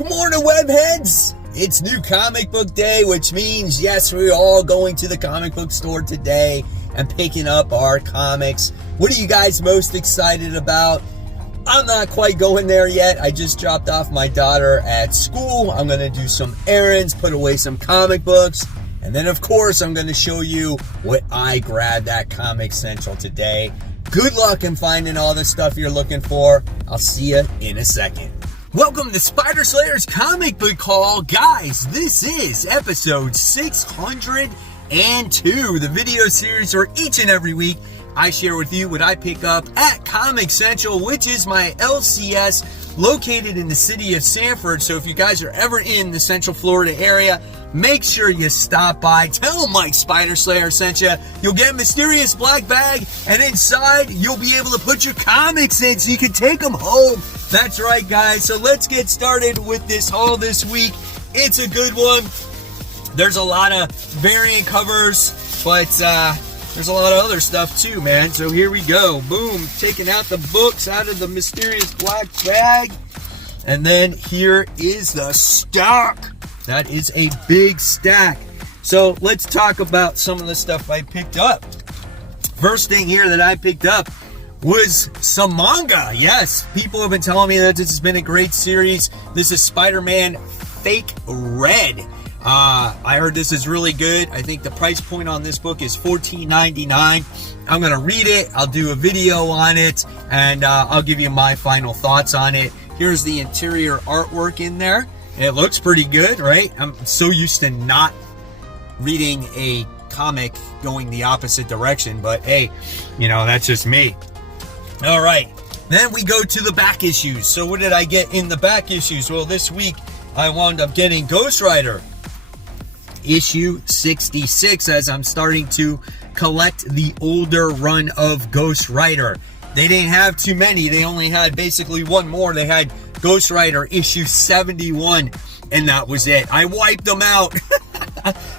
Good morning, webheads! It's new comic book day, which means, yes, we're all going to the comic book store today and picking up our comics. What are you guys most excited about? I'm not quite going there yet. I just dropped off my daughter at school. I'm going to do some errands, put away some comic books, and then, of course, I'm going to show you what I grabbed at Comic Central today. Good luck in finding all the stuff you're looking for. I'll see you in a second. Welcome to Spider Slayer's Comic Book Haul. Guys, this is episode 602, the video series where each and every week I share with you what I pick up at Comic Central, which is my LCS located in the city of Sanford. So if you guys are ever in the Central Florida area, make sure you stop by. Tell Mike Spider Slayer sent you. You'll get a mysterious black bag, and inside you'll be able to put your comics in so you can take them home. That's right, guys. So let's get started with this haul this week. It's a good one. There's a lot of variant covers, but there's a lot of other stuff too, man. So here we go. Boom. Taking out the books out of the mysterious black bag. And then here is the stock. That is a big stack. So let's talk about some of the stuff I picked up. First thing here that I picked up was some manga. Yes, people have been telling me that this has been a great series. This is Spider-Man Fake Red. I heard this is really good. I think the price point on this book is $14.99. I'm going to read it. I'll do a video on it, and I'll give you my final thoughts on it. Here's the interior artwork in there. It looks pretty good, right? I'm so used to not reading a comic going the opposite direction, but hey, you know, that's just me. All right, then we go to the back issues. So what did I get in the back issues? Well, this week I wound up getting Ghost Rider issue 66, as I'm starting to collect the older run of Ghost Rider. They didn't have too many. They only had basically one more. They had Ghost Rider issue 71, and that was it. I wiped them out.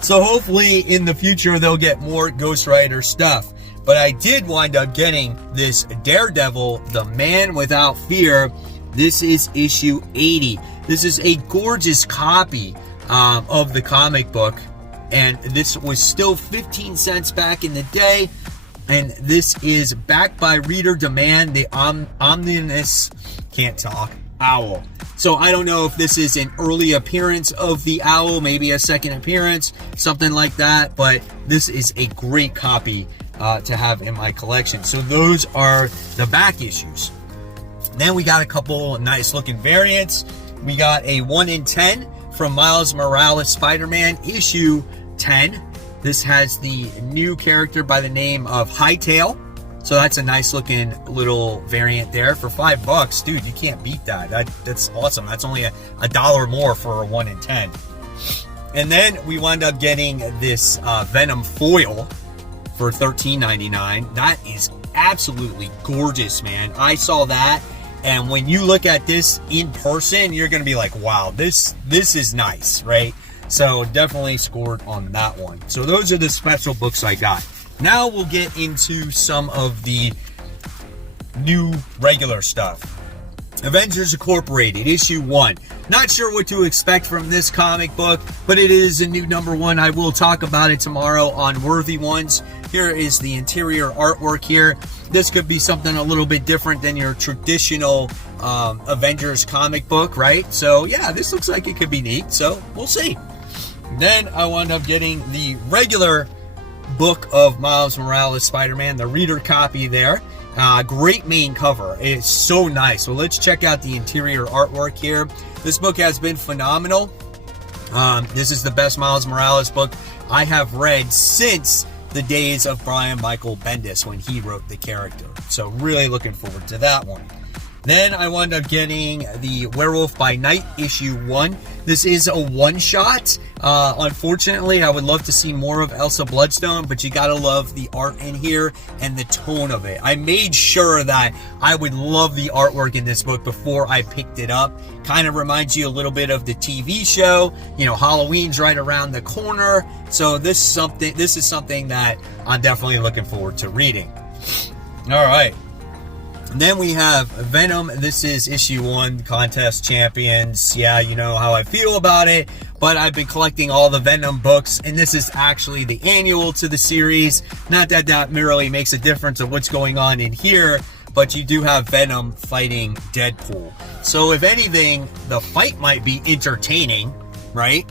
So hopefully in the future they'll get more Ghost Rider stuff. But I did wind up getting this Daredevil, The Man Without Fear. This is issue 80. This is a gorgeous copy of the comic book, and this was still 15 cents back in the day. And this is backed by reader demand, the ominous, can't talk, owl. So I don't know if this is an early appearance of the owl, maybe a second appearance, something like that. But this is a great copy to have in my collection. So those are the back issues. Then we got a couple nice looking variants. We got a 1 in 10 from Miles Morales Spider-Man issue 10. This has the new character by the name of Hightail. So that's a nice looking little variant there for $5. Dude, you can't beat that. That's awesome. That's only a $1 more for a 1 in 10. And then we wound up getting this Venom foil for $13.99. That is absolutely gorgeous, man. I saw that, and when you look at this in person, you're going to be like, wow, this is nice, right? So definitely scored on that one. So those are the special books I got. Now we'll get into some of the new regular stuff. Avengers Incorporated, issue 1. Not sure what to expect from this comic book, but it is a new #1. I will talk about it tomorrow on Worthy Ones. Here is the interior artwork here. This could be something a little bit different than your traditional Avengers comic book, right? So yeah, this looks like it could be neat, so we'll see. Then I wound up getting the regular book of Miles Morales Spider-Man, the reader copy there. Great main cover. It's so nice. So let's check out the interior artwork here. This book has been phenomenal. This is the best Miles Morales book I have read since the days of Brian Michael Bendis when he wrote the character. So really looking forward to that one. Then I wound up getting the Werewolf by Night issue 1. This is a one-shot. Unfortunately, I would love to see more of Elsa Bloodstone, but you gotta love the art in here and the tone of it. I made sure that I would love the artwork in this book before I picked it up. Kind of reminds you a little bit of the TV show. You know, Halloween's right around the corner. So this is something that I'm definitely looking forward to reading. All right. And then we have Venom. This is issue 1, Contest Champions. Yeah, you know how I feel about it, but I've been collecting all the Venom books, and this is actually the annual to the series. Not that that really makes a difference of what's going on in here, but you do have Venom fighting Deadpool. So if anything, the fight might be entertaining, right?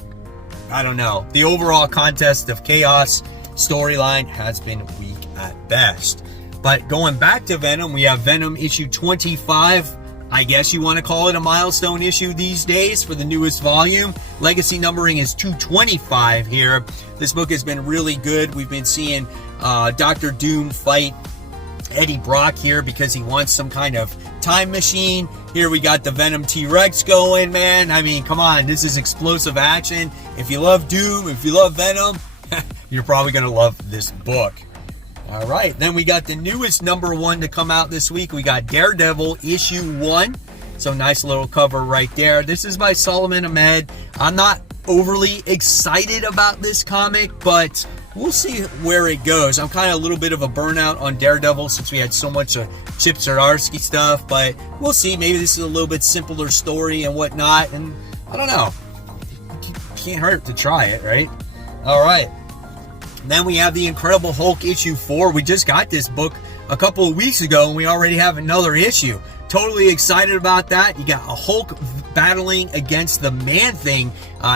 I don't know. The overall Contest of Chaos storyline has been weak at best. But going back to Venom, we have Venom issue 25. I guess you want to call it a milestone issue these days for the newest volume. Legacy numbering is 225 here. This book has been really good. We've been seeing Dr. Doom fight Eddie Brock here because he wants some kind of time machine. Here we got the Venom T-Rex going, man. I mean, come on. This is explosive action. If you love Doom, if you love Venom, you're probably going to love this book. All right, then we got the newest #1 to come out this week. We got Daredevil issue 1. So nice little cover right there. This is by Solomon Ahmed. I'm not overly excited about this comic, but we'll see where it goes. I'm kind of a little bit of a burnout on Daredevil since we had so much Chip Zdarsky stuff, but we'll see. Maybe this is a little bit simpler story and whatnot, and I don't know. Can't hurt to try it, right? All right. Then we have the Incredible Hulk issue 4. We just got this book a couple of weeks ago, and we already have another issue. Totally excited about that. You got a Hulk battling against the Man-Thing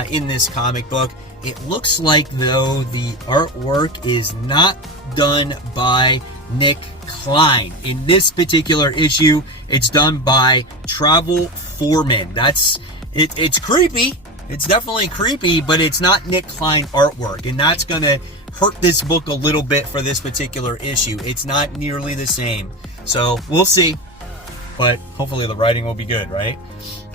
in this comic book. It looks like, though, the artwork is not done by Nick Klein. In this particular issue, it's done by Travel Foreman. It's creepy. It's definitely creepy, but it's not Nick Klein artwork, and that's going to hurt this book a little bit for this particular issue. It's not nearly the same. So we'll see, but hopefully the writing will be good, right?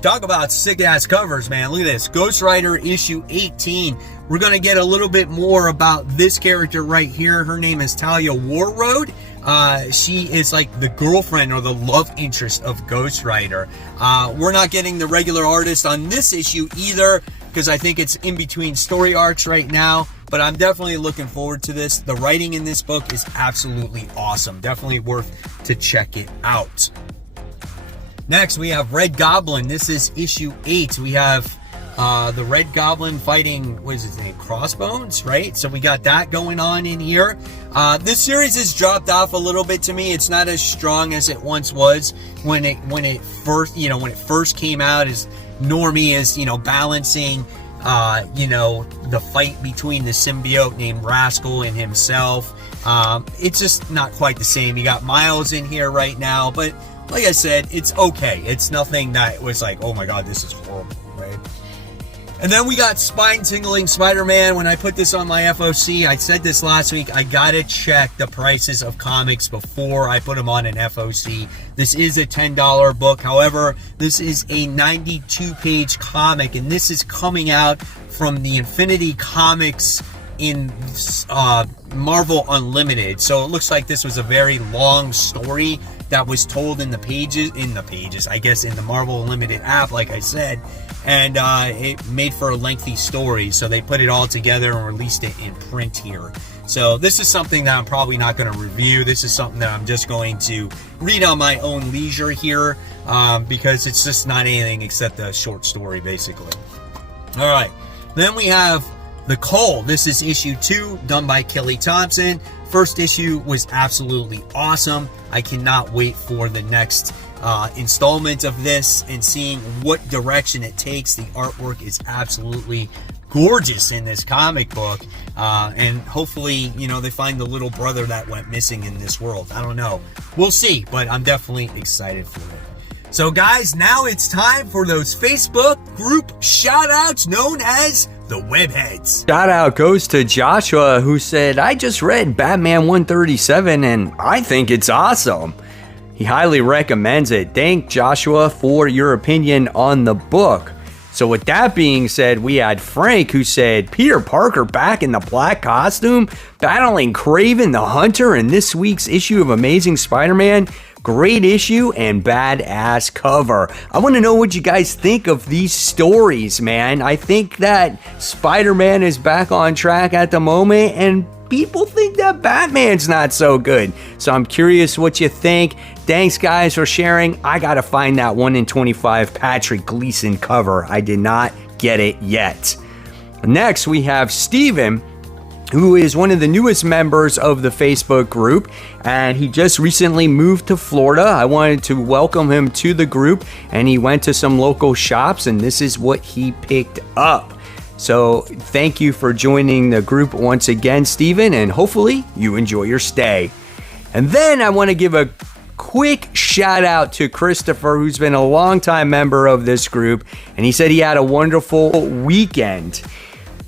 Talk about sick-ass covers, man. Look at this. Ghost Rider issue 18. We're going to get a little bit more about this character right here. Her name is Talia Warroad. She is like the girlfriend or the love interest of Ghost Rider. We're not getting the regular artist on this issue either because I think it's in between story arcs right now. But I'm definitely looking forward to this. The writing in this book is absolutely awesome. Definitely worth to check it out. Next, we have Red Goblin. This is issue 8. We have the Red Goblin fighting, what is his name? Crossbones, right? So we got that going on in here. This series has dropped off a little bit to me. It's not as strong as it once was when it first came out as Normie is, balancing the fight between the symbiote named Rascal and himself. It's just not quite the same. You got Miles in here right now, but like I said, it's okay. It's nothing that was like, oh my god, this is horrible, right? And then we got spine-tingling Spider-Man. When I put this on my FOC, I said this last week, I gotta check the prices of comics before I put them on an FOC. This is a $10 book. However, this is a 92-page comic, and this is coming out from the Infinity Comics in Marvel Unlimited. So it looks like this was a very long story that was told in the pages, I guess, in the Marvel Unlimited app, like I said. And it made for a lengthy story, so they put it all together and released it in print here. So this is something that I'm probably not going to review. This is something that I'm just going to read on my own leisure here, because it's just not anything except a short story, basically. All right, then we have The Cull. This is issue 2, done by Kelly Thompson. First issue was absolutely awesome. I cannot wait for the next installment of this and seeing what direction it takes. The artwork is absolutely gorgeous in this comic book, and hopefully, they find the little brother that went missing in this world. I don't know. We'll see, but I'm definitely excited for it. So guys, now it's time for those Facebook group shout-outs known as the Webheads. Shout out goes to Joshua, who said, I just read Batman 137 and I think it's awesome. He highly recommends it. Thank Joshua for your opinion on the book. So with that being said, we had Frank, who said, Peter Parker back in the black costume, battling Kraven the Hunter in this week's issue of Amazing Spider-Man. Great issue and badass cover. I want to know what you guys think of these stories, man. I think that Spider-Man is back on track at the moment, and people think that Batman's not so good. So I'm curious what you think. Thanks, guys, for sharing. I gotta find that 1 in 25 Patrick Gleason cover. I did not get it yet. Next, we have Steven, who is one of the newest members of the Facebook group, and he just recently moved to Florida. I wanted to welcome him to the group, and he went to some local shops, and this is what he picked up. So thank you for joining the group once again, Steven, and hopefully you enjoy your stay. And then I want to give a quick shout out to Christopher, who's been a longtime member of this group, and he said he had a wonderful weekend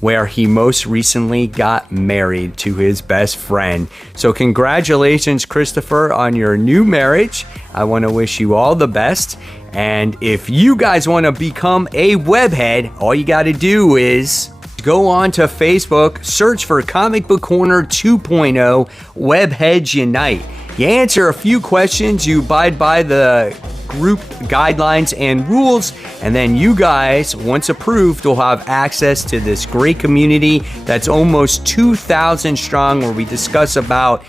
where he most recently got married to his best friend. So congratulations, Christopher, on your new marriage. I want to wish you all the best. And if you guys want to become a webhead, all you got to do is go on to Facebook, search for Comic Book Corner 2.0 Webheads Unite. You answer a few questions, you abide by the group guidelines and rules, and then you guys, once approved, will have access to this great community that's almost 2,000 strong, where we discuss about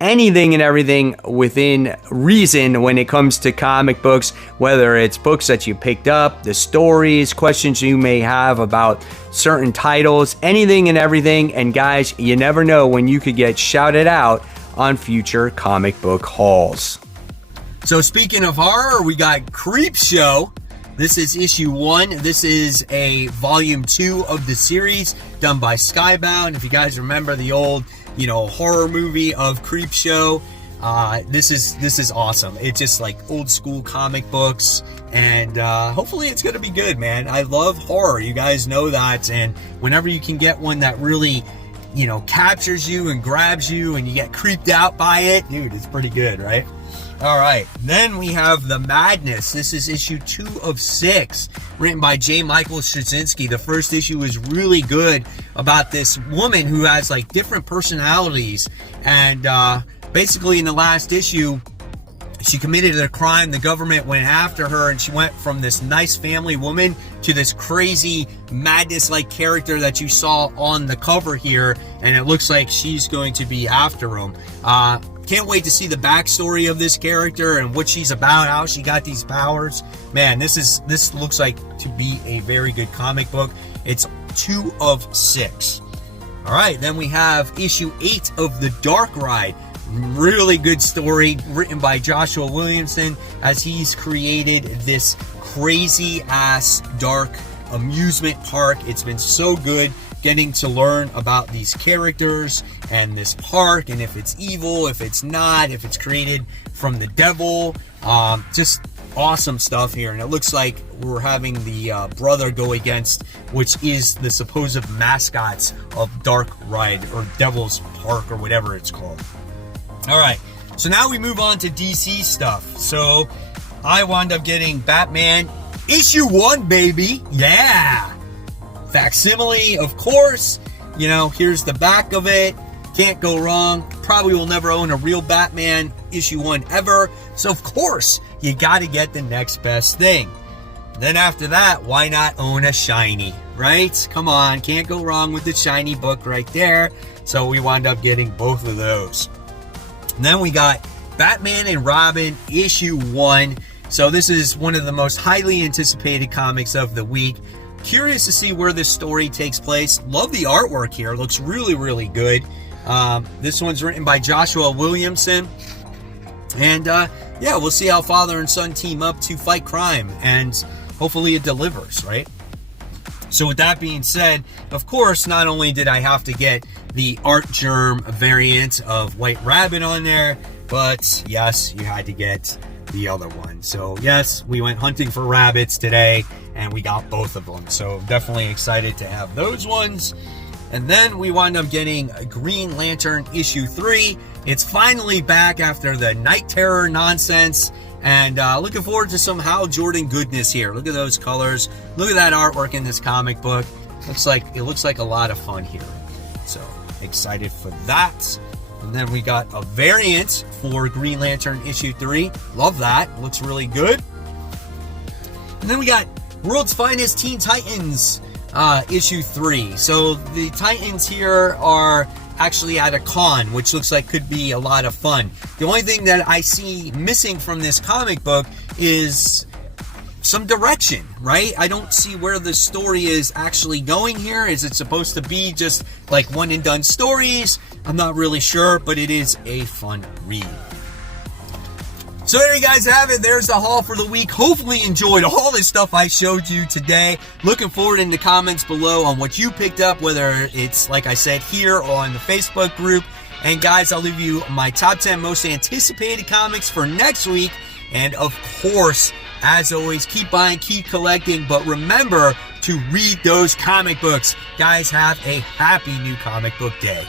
anything and everything within reason when it comes to comic books, whether it's books that you picked up, the stories, questions you may have about certain titles, anything and everything. And guys, you never know when you could get shouted out on future comic book hauls. So speaking of horror, we got Creep Show. This is issue 1. This is a volume 2 of the series done by Skybound. If you guys remember the old, horror movie of Creep Show, this is awesome. It's just like old school comic books, and hopefully it's gonna be good, man. I love horror. You guys know that, and whenever you can get one that really, captures you and grabs you and you get creeped out by it, dude, it's pretty good, right? All right, then we have The Madness. This is issue 2 of 6, written by J. Michael Straczynski. The first issue is really good about this woman who has like different personalities, and basically in the last issue, she committed a crime. The government went after her, and she went from this nice family woman to this crazy madness-like character that you saw on the cover here, and it looks like she's going to be after him. Can't wait to see the backstory of this character and what she's about, how she got these powers. Man, this looks like to be a very good comic book. It's 2 of 6. All right, then we have issue 8 of The Dark Ride. Really good story written by Joshua Williamson, as he's created this crazy ass dark amusement park. It's been so good getting to learn about these characters and this park, and if it's evil, if it's not, if it's created from the devil. Just awesome stuff here, and it looks like we're having the brother go against, which is the supposed mascots of Dark Ride or Devil's Park or whatever it's called. All right, so now we move on to DC stuff. So I wound up getting Batman issue 1, baby. Yeah. Facsimile, of course. Here's the back of it. Can't go wrong. Probably will never own a real Batman issue 1 ever. So of course, you got to get the next best thing. Then after that, why not own a shiny, right? Come on, can't go wrong with the shiny book right there. So we wound up getting both of those. And then we got Batman and Robin issue 1. So this is one of the most highly anticipated comics of the week. Curious to see where this story takes place. Love the artwork here. Looks really, really good. This one's written by Joshua Williamson. And yeah, we'll see how father and son team up to fight crime. And hopefully it delivers, right? So with that being said, of course, not only did I have to get the Art Germ variant of White Rabbit on there, but yes, you had to get the other one. So yes, we went hunting for rabbits today, and we got both of them. So definitely excited to have those ones. And then we wound up getting Green Lantern issue 3. It's finally back after the Night Terror nonsense. And looking forward to some Hal Jordan goodness here. Look at those colors. Look at that artwork in this comic book. It looks like a lot of fun here. So excited for that. And then we got a variant for Green Lantern issue 3. Love that. Looks really good. And then we got World's Finest Teen Titans issue 3. So the Titans here are actually at a con, which looks like could be a lot of fun. The only thing that I see missing from this comic book is some direction, right? I don't see where the story is actually going here. Is it supposed to be just like one and done stories? I'm not really sure, but it is a fun read. So there you guys have it. There's the haul for the week. Hopefully you enjoyed all this stuff I showed you today. Looking forward in the comments below on what you picked up, whether it's, like I said, here or on the Facebook group. And guys, I'll leave you my top 10 most anticipated comics for next week. And of course, as always, keep buying, keep collecting, but remember to read those comic books. Guys, have a happy new comic book day.